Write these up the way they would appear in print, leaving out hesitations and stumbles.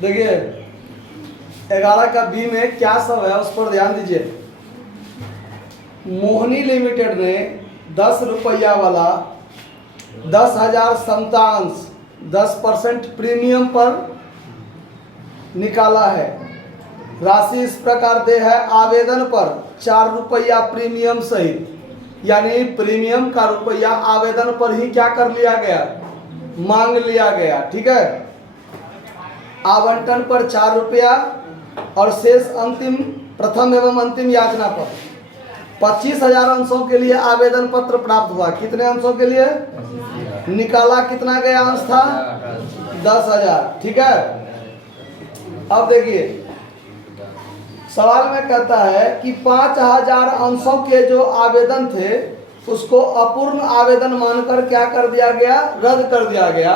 देखिए 11 का बी में क्या सब है उस पर ध्यान दीजिए। मोहनी लिमिटेड ने 10 रुपया वाला 10,000 समतांश 10% प्रीमियम पर निकाला है। राशि इस प्रकार दे है आवेदन पर 4 रुपया प्रीमियम सहित, यानी प्रीमियम का रुपया आवेदन पर ही क्या कर लिया गया, मांग लिया गया। ठीक है, आवंटन पर 4 रुपया और शेष अंतिम प्रथम एवं अंतिम याचना पर 25,000 अंशों के लिए आवेदन पत्र प्राप्त हुआ। कितने अंशों के लिए निकाला, कितना गया अंश था 10,000। ठीक है, अब देखिए सवाल में कहता है कि 5,000 अंशों के जो आवेदन थे उसको अपूर्ण आवेदन मानकर क्या कर दिया गया, रद्द कर दिया गया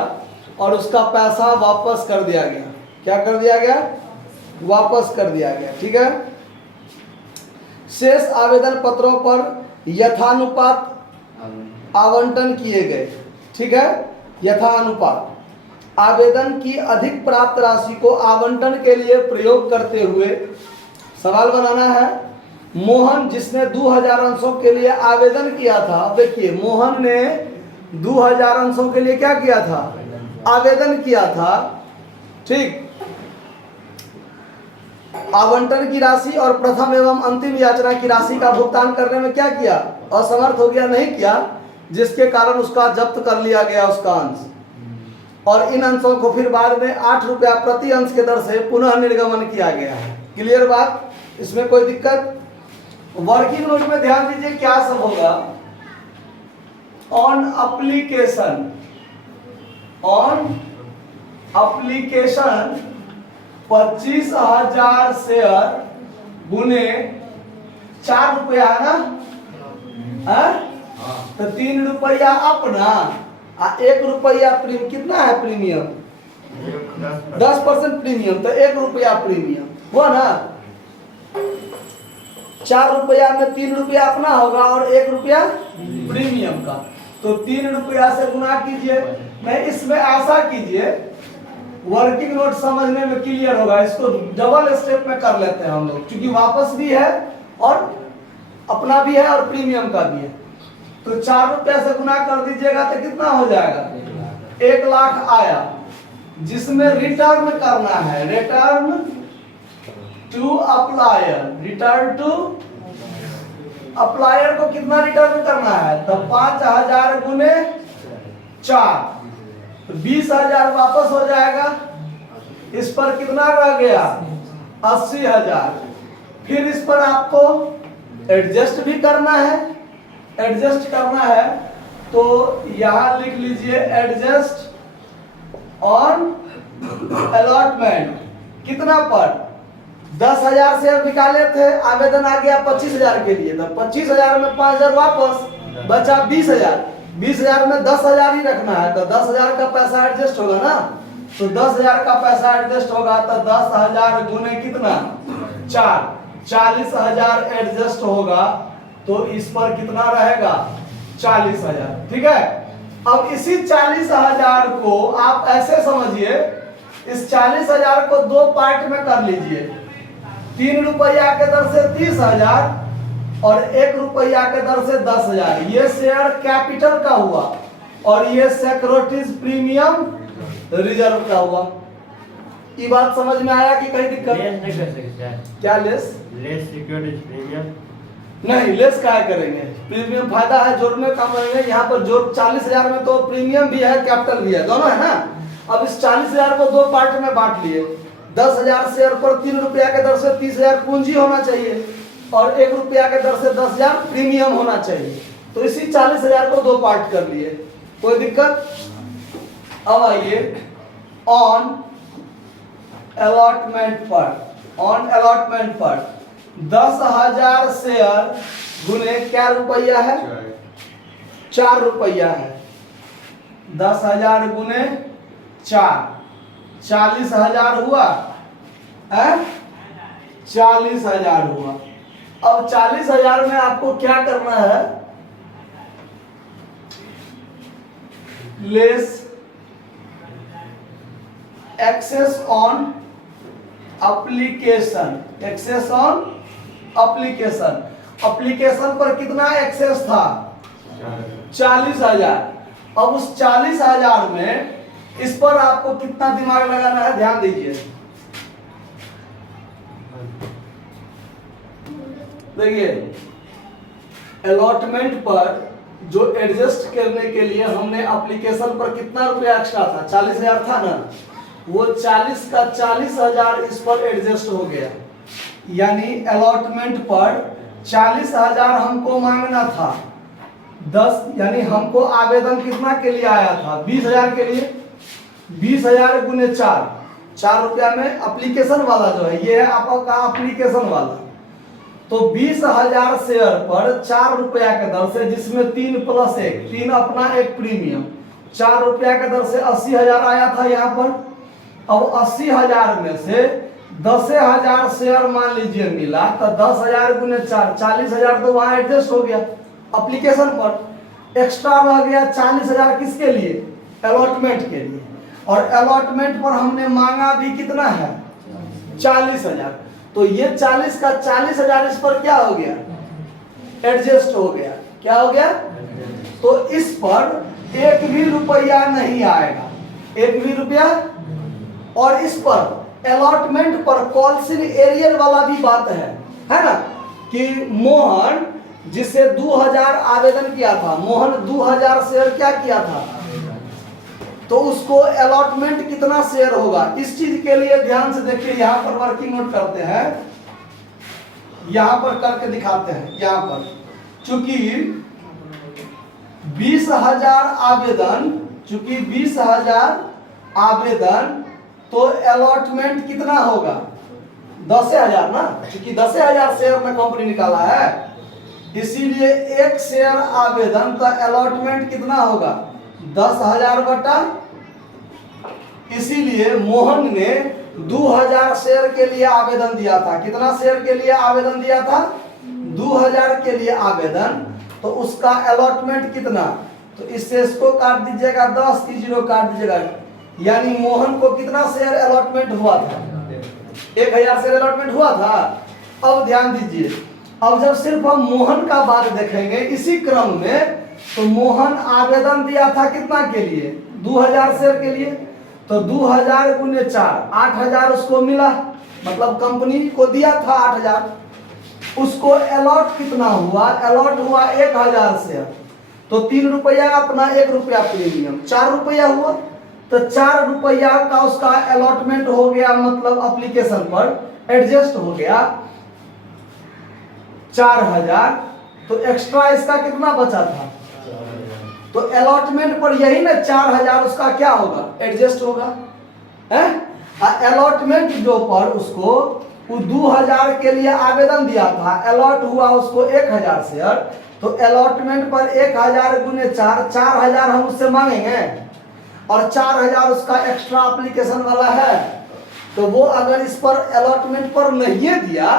और उसका पैसा वापस कर दिया गया। क्या कर दिया गया, वापस कर दिया गया। ठीक है, शेष आवेदन पत्रों पर यथानुपात आवंटन किए गए। ठीक है, यथानुपात आवेदन की अधिक प्राप्त राशि को आवंटन के लिए प्रयोग करते हुए सवाल बनाना है। मोहन जिसने 2,000 अंशों के लिए आवेदन किया था, देखिए मोहन ने 2,000 अंशों के लिए क्या किया था, आवेदन किया था। ठीक, आवंटन की राशि और प्रथम एवं अंतिम याचना की राशि का भुगतान करने में क्या किया, असमर्थ हो गया, नहीं किया, जिसके कारण उसका जब्त कर लिया गया उसका अंश। और इन अंशों को फिर बाद में 8 रुपया प्रति अंश के दर से पुनः निर्गमन किया गया है। क्लियर बात, इसमें कोई दिक्कत। वर्किंग नोट में ध्यान दीजिए क्या सब होगा। On application, on application 25,000 share गुने 4 रुपया है ना, तो 3 रुपया अपना, 1 रुपया प्रीमियम। कितना है प्रीमियम, 10% प्रीमियम, तो 1 रुपया प्रीमियम हुआ ना। 4 रुपया में 3 रुपया अपना होगा और 1 रुपया प्रीमियम का, तो 3 रुपया से गुना कीजिए। नहीं, इसमें ऐसा कीजिए, वर्किंग नोट समझने में क्लियर होगा। इसको डबल स्टेप में कर लेते हैं हम लोग, क्योंकि वापस भी है और अपना भी है और प्रीमियम का भी है। तो 4 रुपया से गुना कर दीजिएगा तो कितना हो जाएगा, 1 लाख आया, जिसमें रिटर्न करना है, return to applier, return to applier को कितना रिटर्न करना है, तो 5,000 गुने 4, 20,000 वापस हो जाएगा। इस पर कितना रह गया, 80,000। फिर इस पर आपको एडजस्ट भी करना है, एडजस्ट करना है तो यहां लिख लीजिए एडजस्ट ऑन अलॉटमेंट। कितना पर 10,000 शेयर निकाले थे, आवेदन आ गया 25,000 के लिए, तो 25,000 में 5,000 वापस, बचा 20,000। 20,000 में 10,000 ही रखना है, तो 10,000 का पैसा एडजस्ट होगा ना, तो 10,000 का पैसा एडजस्ट होगा, तो 10,000 गुने कितना 4, 40,000 एडजस्ट होगा, तो इस पर कितना रहेगा 40,000। ठीक है, अब इसी 40,000 को आप ऐसे समझिए, इस 40,000 को 2 पार्ट में कर लीजिए। 3 रुपया के दर से 30,000 और 1 रुपया के दर से 10,000। ये शेयर कैपिटल का हुआ और ये सिक्योरिटीज प्रीमियम रिजर्व का हुआ। ये बात समझ में आया कि कहीं दिक्कत नहीं कर सकते क्या, लेस लेस सिक्योरिटीज प्रीमियम नहीं, लेस क्या करेंगे, प्रीमियम फायदा है, जोड़ने कम रहेंगे। यहाँ पर जोड़ 40,000 में तो प्रीमियम भी है कैपिटल भी है, दोनों है ना। अब इस 40,000 को 2 पार्ट में बांट लिए। 10,000 शेयर पर 3 रुपया के दर से 30,000 पूंजी होना चाहिए और 1 रुपया के दर से 10,000 प्रीमियम होना चाहिए। तो इसी 40,000 को 2 पार्ट कर लिए, कोई दिक्कत। अब आइए ऑन अलॉटमेंट पर, ऑन अलॉटमेंट पर 10,000 शेयर गुने क्या रुपया है, 4 रुपया है। 10,000 गुने 4, 40,000 हुआ है, 40,000 हुआ। अब 40,000 में आपको क्या करना है, less excess on application, excess on application. Application पर कितना एक्सेस था? 40,000। अब उस 40,000 में इस पर आपको कितना दिमाग लगाना है, ध्यान दीजिए। देखिए अलॉटमेंट पर जो एडजस्ट करने के लिए हमने एप्लीकेशन पर कितना रुपया एक्स्ट्रा था, 40,000 था ना, वो 40 का 40,000 इस पर एडजस्ट हो गया। यानी अलॉटमेंट पर 40,000 हमको मांगना था 10, यानी हमको आवेदन कितना के लिए आया था, 20,000 के लिए। 20,000 गुने 4 रुपया में एप्लीकेशन वाला जो है, ये है आपका एप्लीकेशन वाला। तो 20,000 शेयर पर 4 रुपया के दर से, जिसमें 3 + 1, 3 अपना 1 प्रीमियम, 4 रुपया के दर से 80,000 आया था यहाँ पर। अब 80,000 में से 10,000 शेयर मान लीजिए मिला, तो 10,000 गुने 4, 40,000 तो वहां एडजस्ट हो गया एप्लीकेशन पर। एक्स्ट्रा रह गया 40,000 किसके लिए, अलॉटमेंट के लिए। और अलॉटमेंट पर हमने मांगा भी कितना है, 40,000। तो ये 40 का 40,000 इस पर क्या हो गया, एडजस्ट हो गया। क्या हो गया? तो इस पर 1 भी रुपया नहीं आएगा, 1 भी रुपया। और इस पर अलॉटमेंट पर कॉल्सिंग एरियर वाला भी बात है ना, कि मोहन जिसे 2000 आवेदन किया था, मोहन 2000 शेयर क्या किया था, तो उसको अलॉटमेंट कितना शेयर होगा, इस चीज के लिए ध्यान से देखिए। यहां पर वर्किंग नोट करते हैं, यहां पर करके दिखाते हैं। यहां पर चूंकि 20,000 आवेदन, चूंकि 20,000 आवेदन, तो अलॉटमेंट कितना होगा, 10,000 ना, क्योंकि 10,000 शेयर में कंपनी निकाला है, इसीलिए 1 शेयर आवेदन का अलॉटमेंट कितना होगा, 10,000 बटा। इसीलिए मोहन ने 2,000 शेयर के लिए आवेदन दिया था। कितना शेयर के लिए आवेदन दिया था, 2,000 के लिए आवेदन। तो उसका अलॉटमेंट कितना, तो इससे इसको काट दीजिएगा 10 की 0 काट दीजिएगा, यानी मोहन को कितना शेयर अलॉटमेंट हुआ था, 1,000 शेयर अलॉटमेंट हुआ था। अब ध्यान दीजिए, अब जब सिर्फ हम मोहन का बात देखेंगे इसी क्रम में, तो मोहन आवेदन दिया था कितना के लिए, 2,000 शेयर के लिए। तो 2,000 गुने 4, 8,000 उसको मिला, मतलब कंपनी को दिया था 8,000। उसको अलॉट कितना हुआ, अलॉट हुआ 1,000 शेयर। तो 3 रुपया अपना, 1 रुपया प्रीमियम, 4 रुपया हुआ। तो 4 रुपया का उसका अलॉटमेंट हो गया, मतलब एप्लीकेशन पर एडजस्ट हो गया 4,000। तो एक्स्ट्रा इसका कितना बचा था, तो अलॉटमेंट पर यही ना 4,000 उसका क्या होगा, एडजस्ट होगा, है। अलॉटमेंट जो पर उसको वो 2,000 के लिए आवेदन दिया था, अलॉट हुआ उसको 1,000 शेयर। तो अलॉटमेंट पर 1,000 गुने 4, 4,000 हम उससे मांगेंगे, और 4,000 उसका एक्स्ट्रा एप्लीकेशन वाला है। तो वो अगर इस पर अलॉटमेंट पर नहीं दिया,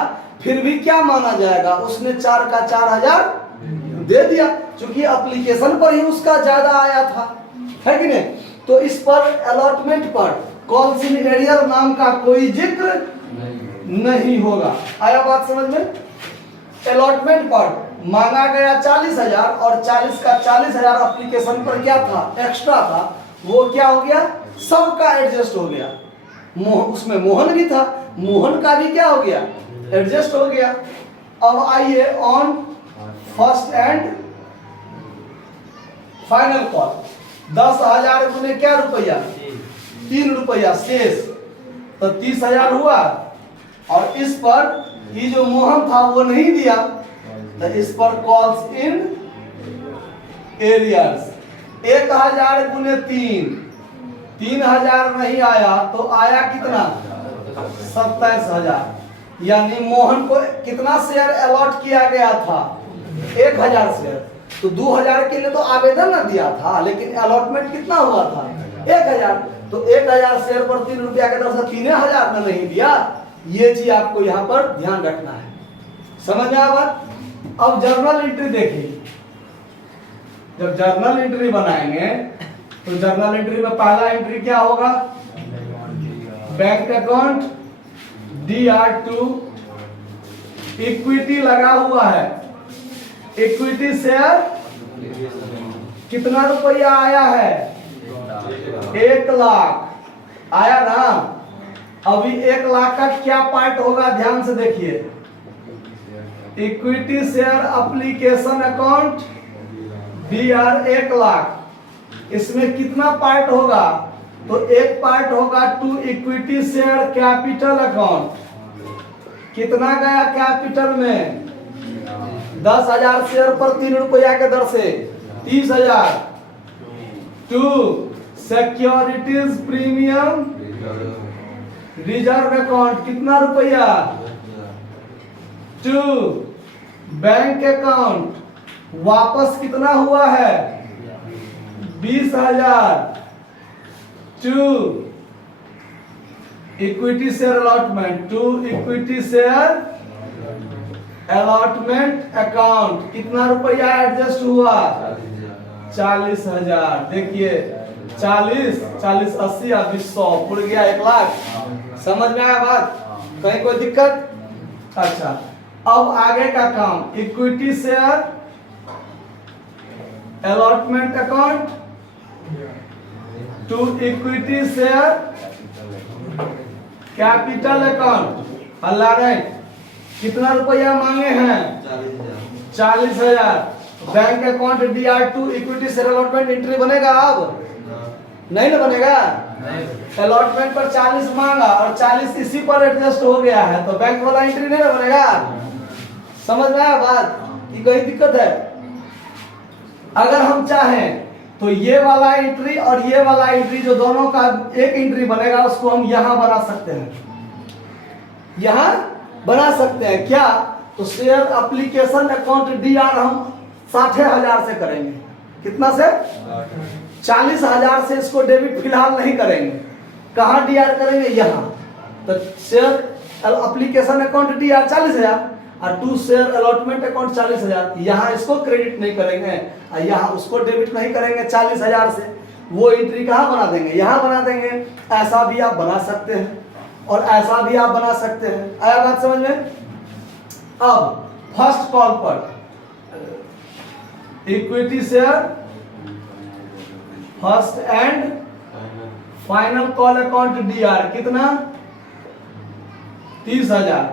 फिर भी क्या माना जाएगा, उसने 4 का 4,000 दे दिया, क्योंकि एप्लीकेशन पर ही उसका ज्यादा आया था, है कि नहीं। तो इस पर अलॉटमेंट पर कॉल्सिंग एरियर नाम का कोई जिक्र नहीं होगा। आया बात समझ में। अलॉटमेंट पर मांगा गया 40,000, और 40 का 40,000 एप्लीकेशन पर क्या था, एक्स्ट्रा था, वो क्या हो गया, सबका एडजस्ट हो गया। उसमें मोहन भी था, मोहन का भी क्या हो गया, एडजस्ट हो गया। अब आइए on first and final call, 10,000 गुने क्या रुपया, 3 रुपया शेष, तो 30,000 हुआ। और इस पर ये जो मोहन था वो नहीं दिया, तो इस पर कॉल्स इन एरियर्स 1,000 गुने 3, 3,000 नहीं आया, तो आया कितना, 27,000। यानी मोहन को कितना शेयर अलॉट किया गया था, 1,000 शेयर। तो 2,000 के लिए तो आवेदन न दिया था, लेकिन अलॉटमेंट कितना हुआ था, 1,000। तो 1,000 शेयर पर 3 रुपया के दर से 3,000 में नहीं दिया। ये चीज आपको यहाँ पर ध्यान रखना है, समझ में आया बात। अब जर्नल एंट्री देखिए, जब जर्नल एंट्री बनाएंगे तो जर्नल एंट्री में पहला एंट्री क्या होगा, बैंक अकाउंट DR2 इक्विटी लगा हुआ है। इक्विटी शेयर कितना रुपया आया है? 1 लाख आया ना। अभी 1 लाख का क्या पार्ट होगा, ध्यान से देखिए। Equity share application account DR 1 lakh, इसमें कितना पार्ट होगा? तो एक पार्ट होगा to equity share capital account. कितना गया कैपिटल में? 10,000 शेयर पर 3 रुपया के दर से 30,000। To securities premium reserve account कितना रुपया? टू बैंक अकाउंट वापस कितना हुआ है? 20,000। To equity share allotment, to equity share allotment account कितना रुपया एडजस्ट हुआ? 40,000। देखिए 40 40 80 और 100 पूरा गया 1 लाख। समझ में आया बात? कहीं कोई दिक्कत? अच्छा, अब आगे का काम equity share allotment account to equity share capital account. अल्लाह ने कितना रुपया मांगे हैं? 40,000। Bank account DR2 equity share allotment entry बनेगा? अब नहीं ना बनेगा। अलॉटमेंट पर 40 मांगा और 40 इसी पर एडजस्ट हो गया है, तो बैंक वाला एंट्री नहीं ना बनेगा। समझ में आया बात कि कोई दिक्कत है? अगर हम चाहें तो ये वाला एंट्री और ये वाला एंट्री जो दोनों का एक एंट्री बनेगा उसको हम यहां बना सकते हैं। यहां बना सकते हैं क्या? तो शेयर एप्लीकेशन अकाउंट DR हम 60,000 से करेंगे। कितना से? 40,000 से इसको डेबिट फिलहाल नहीं करेंगे। कहां DR करेंगे? यहां। तो शेयर एप्लीकेशन अकाउंट DR 40,000 और टू शेयर अलॉटमेंट अकाउंट 40,000। यहाँ इसको क्रेडिट नहीं करेंगे और यहाँ उसको डेबिट नहीं करेंगे 40,000 से। वो एंट्री कहाँ बना देंगे? यहाँ बना देंगे। ऐसा भी आप बना सकते हैं और ऐसा भी आप बना सकते हैं। आया बात समझ में? अब फर्स्ट कॉल पर equity share first and final call account DR कितना? 30,000।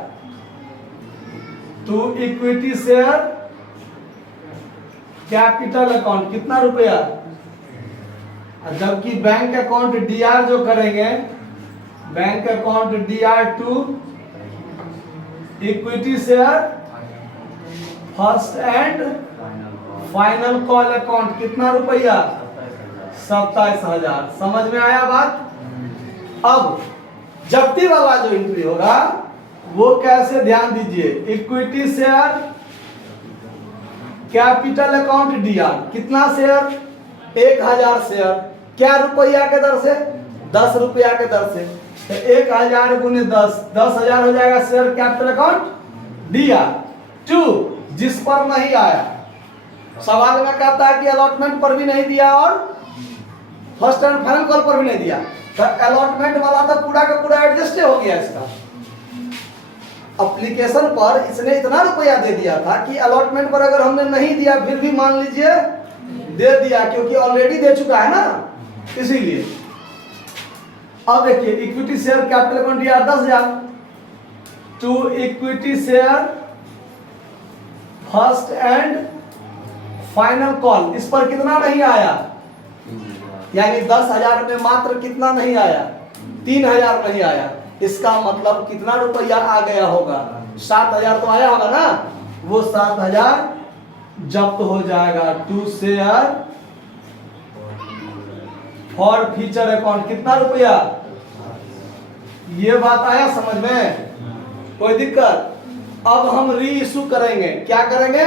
To equity share capital account कितना रुपया? जबकि बैंक अकाउंट DR जो करेंगे, bank account DR2 equity share first and final call account कितना रुपया? 27,000। समझ में आया बात? अब जब्ती वाला जो एंट्री होगा वो कैसे, ध्यान दीजिए। Equity share capital account DR कितना शेयर? 1,000 शेयर। क्या रुपया के दर से? 10 रुपया के दर से। तो 1,000 गुने 10, 10,000 हो जाएगा share capital account DR। To जिस पर नहीं आया, सवाल में कहता है कि अलॉटमेंट पर भी नहीं दिया और फर्स्ट एंड फाइनल कॉल पर भी नहीं दिया, तो अलॉटमेंट वाला तो पूरा का पूरा एडजस्ट हो गया। इसका एप्लीकेशन पर इसने इतना रुपया दे दिया था कि अलॉटमेंट पर अगर हमने नहीं दिया फिर भी मान लीजिए दे दिया, क्योंकि ऑलरेडी दे चुका है ना, इसीलिए। अब देखिए equity share capital account DR 10,000 to equity share first and final call, इस पर कितना नहीं आया? यानी 10,000 में मात्र कितना नहीं आया? 3,000 नहीं आया। इसका मतलब कितना रुपया आ गया होगा? 7,000 तो आया होगा ना। वो 7,000 जब्त हो जाएगा। To share forfeiture account कितना रुपया? ये बात आया समझ में? कोई दिक्कत? अब हम री इशू करेंगे। क्या करेंगे?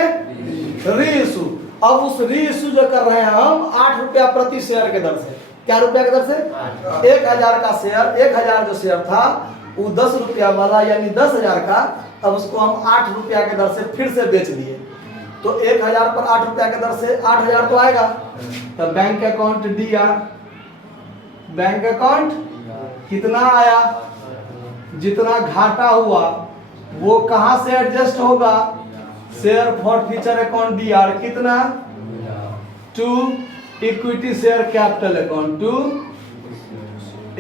री इशू। अब उस री इशू जो कर रहे हैं हम 8 रुपया प्रति शेयर के दर से। क्या रुपया के दर से? 1,000 का शेयर, 1,000 जो शेयर था वो 10 रुपया वाला यानी 10,000 का, अब उसको हम 8 रुपया के दर से फिर से बेच दिए। तो 1,000 पर 8 रुपया के दर से 8,000 तो आएगा। तो bank account DR, bank account कितना आया? जितना घाटा हुआ वो कहां से एडजस्ट होगा? Share forfeiture account DR कितना? To equity share capital account, to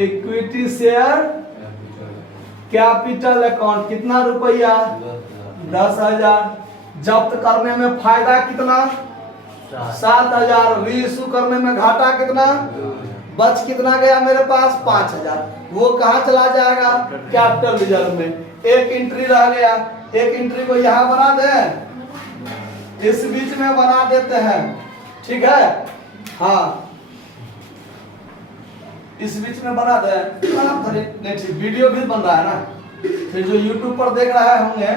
equity share capital account कितना रुपया? 10,000। जब्त करने में फायदा कितना? 7,000। रीइश्यू करने में घाटा कितना? बच कितना गया मेरे पास? 5,000। वो कहाँ चला जाएगा? कैपिटल रिजर्व में। एक एंट्री रह गया, एक एंट्री को यहाँ बना दे, इस बीच में बना देते हैं, ठीक है? हाँ, इस बीच में बना दे। नहीं ठीक, वीडियो भी बन रहा है ना, फिर जो YouTube पर देख रहे होंगे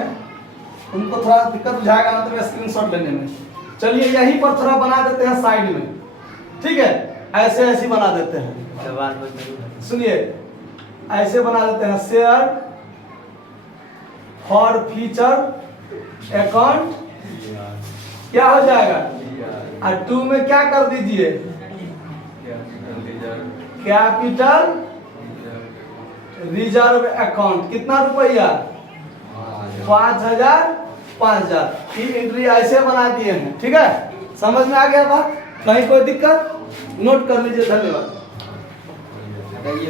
उनको थोड़ा दिक्कत बुझाएगा मतलब स्क्रीनशॉट लेने में। चलिए यहीं पर थोड़ा बना देते हैं साइड में, ठीक है? ऐसे ऐसे बना देते हैं, सुनिए ऐसे बना देते हैं। शेयर फॉर फ्यूचर अकाउंट क्या हो जाएगा? और 2 में क्या कर दीजिए? कैपिटल रिजर्व अकाउंट कितना रुपया? 5,000 5,000 की एंट्री ऐसे बना दिए हैं, ठीक है? समझ में आ गया बात? कहीं कोई दिक्कत? नोट कर लीजिए, धन्यवाद।